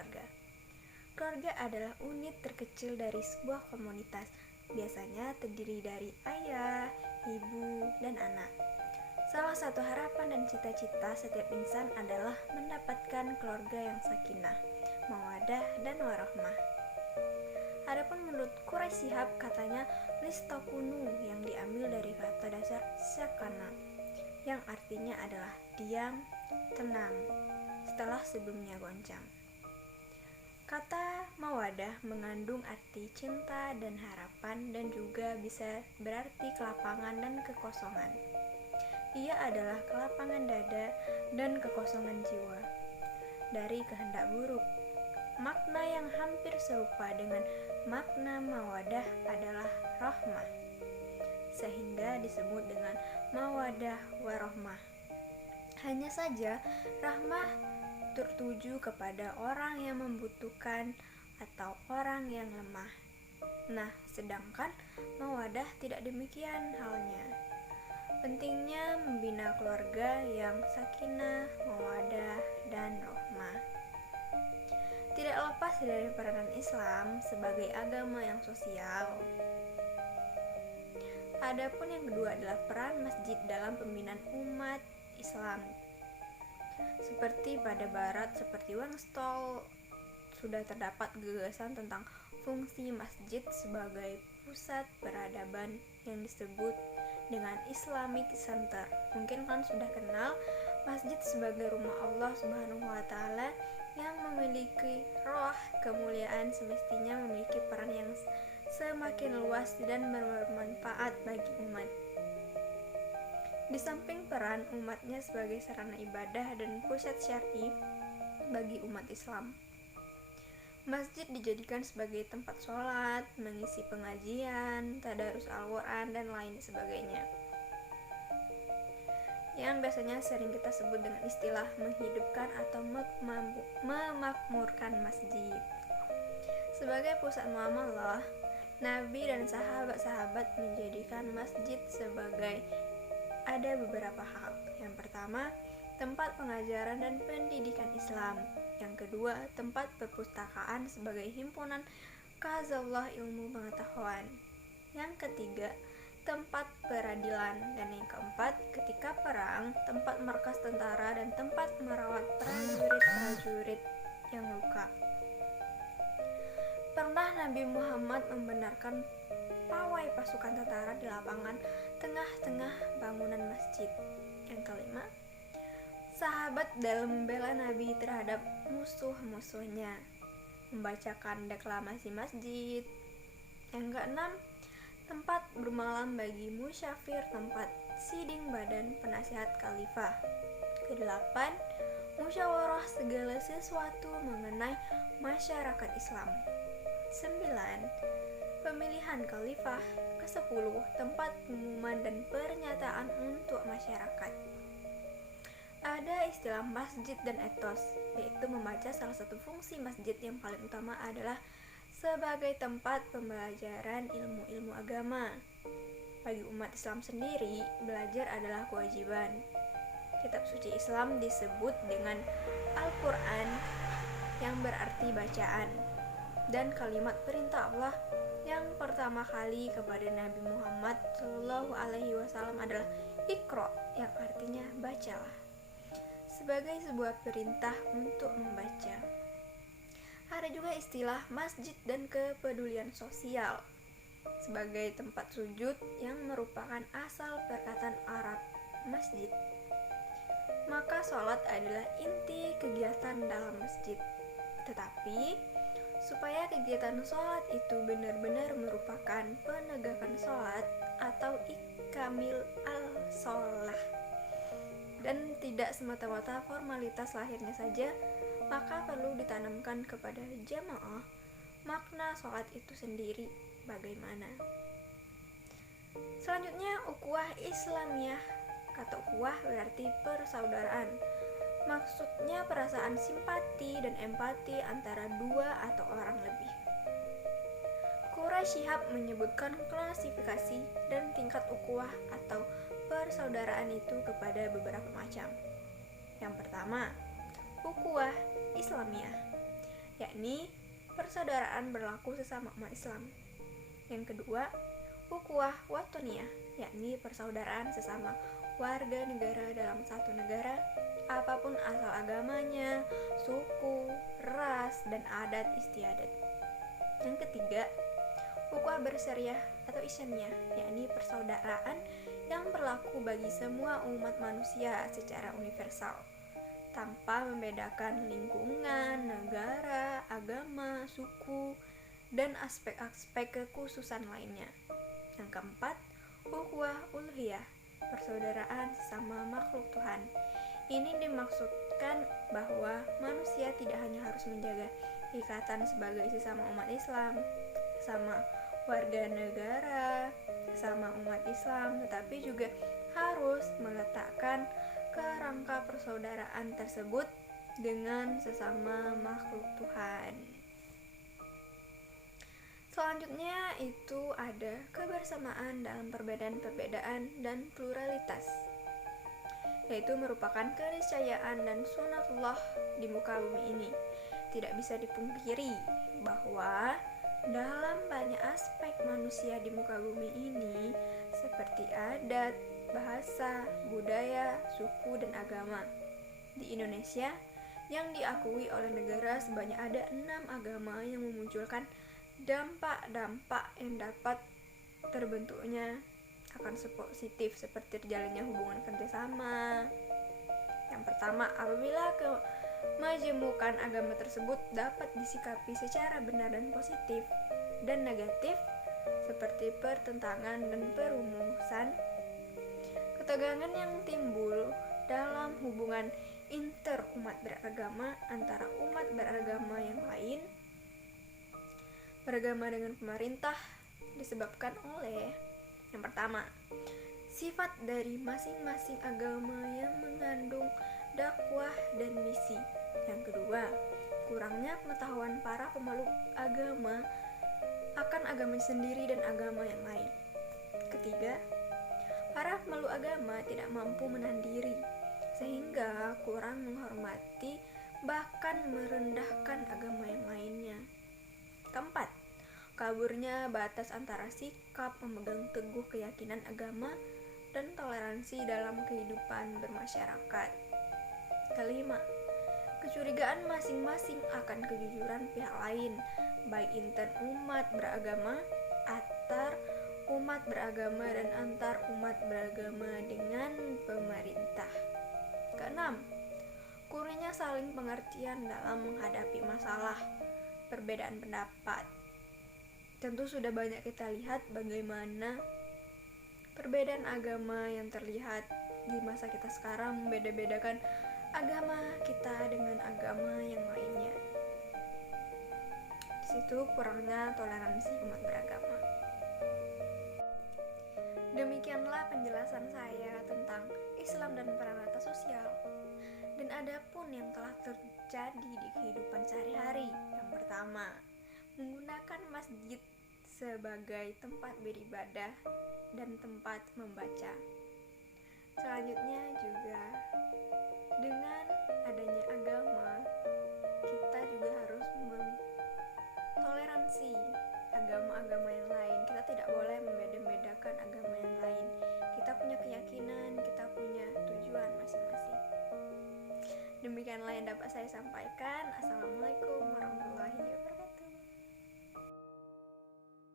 keluarga. Keluarga adalah unit terkecil dari sebuah komunitas, biasanya terdiri dari ayah, ibu, dan anak. Salah satu harapan dan cita-cita setiap insan adalah mendapatkan keluarga yang sakinah, mawaddah, dan warahmah. Adapun menurut Quraisy Shihab, katanya listakunu yang diambil dari kata dasar sakana, yang artinya adalah diam, tenang, setelah sebelumnya goncang. Kata mawadah mengandung arti cinta dan harapan dan juga bisa berarti kelapangan dan kekosongan. Ia adalah kelapangan dada dan kekosongan jiwa dari kehendak buruk. Makna yang hampir serupa dengan makna mawadah adalah rahmah, sehingga disebut dengan mawadah warahmah. Hanya saja rahmah tertuju kepada orang yang membutuhkan atau orang yang lemah. Nah, sedangkan mawadah tidak demikian halnya. Pentingnya membina keluarga yang sakinah, mawadah, dan rahmah. Tidak lepas dari peranan Islam sebagai agama yang sosial. Adapun yang kedua adalah peran masjid dalam pembinaan umat Islam. Seperti pada barat, seperti Wangstol, sudah terdapat gagasan tentang fungsi masjid sebagai pusat peradaban yang disebut dengan Islamic Center. Mungkin kan sudah kenal masjid sebagai rumah Allah Subhanahu wa Ta'ala yang memiliki roh kemuliaan, semestinya memiliki peran yang semakin luas dan bermanfaat bagi umat. Di samping peran umatnya sebagai sarana ibadah dan pusat syar'i bagi umat Islam, masjid dijadikan sebagai tempat sholat, mengisi pengajian, tadarus Al-Quran, dan lain sebagainya, yang biasanya sering kita sebut dengan istilah menghidupkan atau memakmurkan masjid. Sebagai pusat muamalah, Nabi dan sahabat-sahabat menjadikan masjid sebagai ada beberapa hal. Yang pertama, tempat pengajaran dan pendidikan Islam. Yang kedua, tempat perpustakaan sebagai himpunan khazanah ilmu pengetahuan. Yang ketiga, tempat peradilan. Dan yang keempat, ketika perang, tempat markas tentara dan tempat merawat prajurit-prajurit yang luka. Pernah Nabi Muhammad membenarkan pawai pasukan tentara di lapangan tengah-tengah bangunan masjid. Yang kelima, sahabat dalam membela Nabi terhadap musuh-musuhnya, membacakan deklamasi masjid. Yang keenam, tempat bermalam bagi musyafir, tempat siding badan penasihat khalifah. Kedelapan, musyawarah segala sesuatu mengenai masyarakat Islam. 9. Pemilihan khalifah. Ke-10, tempat pengumuman dan pernyataan untuk masyarakat. Ada istilah masjid dan etos, yaitu membaca salah satu fungsi masjid yang paling utama adalah sebagai tempat pembelajaran ilmu-ilmu agama. Bagi umat Islam sendiri, belajar adalah kewajiban. Kitab suci Islam disebut dengan Al-Quran, yang berarti bacaan, dan kalimat perintah Allah yang pertama kali kepada Nabi Muhammad SAW adalah Iqra, yang artinya bacalah, sebagai sebuah perintah untuk membaca. Ada juga istilah masjid dan kepedulian sosial sebagai tempat sujud yang merupakan asal perkataan Arab masjid. Maka sholat adalah inti kegiatan dalam masjid. Tetapi supaya kegiatan sholat itu benar-benar merupakan penegakan sholat atau ikamil al-sholah dan tidak semata-mata formalitas lahirnya saja, maka perlu ditanamkan kepada jamaah makna sholat itu sendiri bagaimana. Selanjutnya, ukhuwah Islamiyah. Kata ukhuwah berarti persaudaraan. Maksudnya perasaan simpati dan empati antara dua atau orang lebih. Quraisy Shihab menyebutkan klasifikasi dan tingkat ukhuwah atau persaudaraan itu kepada beberapa macam. Yang pertama, ukhuwah Islamiyah, yakni persaudaraan berlaku sesama umat Islam. Yang kedua, ukhuwah watoniyah, yakni persaudaraan sesama warga negara dalam satu negara, apapun asal agamanya, suku, ras, dan adat istiadat. Yang ketiga, ukhuwah bersyariah atau isyaniyah, yakni persaudaraan yang berlaku bagi semua umat manusia secara universal, tanpa membedakan lingkungan, negara, agama, suku, dan aspek-aspek kekhususan lainnya. Yang keempat, ukhuwah uluhiyah, persaudaraan sesama makhluk Tuhan. Ini dimaksudkan bahwa manusia tidak hanya harus menjaga ikatan sebagai sesama umat Islam, sesama warga negara, sesama umat Islam, tetapi juga harus meletakkan kerangka persaudaraan tersebut dengan sesama makhluk Tuhan. Selanjutnya itu ada kebersamaan dalam perbedaan-perbedaan dan pluralitas, yaitu merupakan keniscayaan dan sunatullah di muka bumi ini. Tidak bisa dipungkiri bahwa dalam banyak aspek manusia di muka bumi ini, seperti adat, bahasa, budaya, suku, dan agama. Di Indonesia, yang diakui oleh negara sebanyak ada 6 agama yang memunculkan dampak-dampak yang dapat terbentuknya akan positif seperti terjalinnya hubungan kerjasama. Yang pertama, apabila kemajemukan agama tersebut dapat disikapi secara benar dan positif, dan negatif seperti pertentangan dan perumusan, ketegangan yang timbul dalam hubungan interumat beragama antara umat beragama yang lain beragama dengan pemerintah disebabkan oleh yang pertama, sifat dari masing-masing agama yang mengandung dakwah dan misi. Yang kedua, kurangnya pengetahuan para pemeluk agama akan agama sendiri dan agama yang lain. Ketiga, para pemeluk agama tidak mampu menahan diri sehingga kurang menghormati bahkan merendahkan agama yang lainnya. Keempat, kaburnya batas antara sikap memegang teguh keyakinan agama dan toleransi dalam kehidupan bermasyarakat. Kelima, kecurigaan masing-masing akan kejujuran pihak lain, baik intern umat beragama, antar umat beragama, dan antar umat beragama dengan pemerintah. Keenam, kurangnya saling pengertian dalam menghadapi masalah perbedaan pendapat. Tentu sudah banyak kita lihat bagaimana perbedaan agama yang terlihat di masa kita sekarang membeda-bedakan agama kita dengan agama yang lainnya. Di situ kurangnya toleransi umat beragama. Demikianlah penjelasan saya tentang Islam dan peran rata sosial. Dan adapun yang telah terjadi di kehidupan sehari-hari. Yang pertama, menggunakan masjid sebagai tempat beribadah dan tempat membaca. Selanjutnya juga dengan adanya agama, kita juga harus mentoleransi agama-agama yang lain. Kita tidak boleh membeda-bedakan agama yang lain. Kita punya keyakinan, kita punya tujuan masing-masing. Demikianlah yang dapat saya sampaikan. Assalamualaikum warahmatullahi wabarakatuh.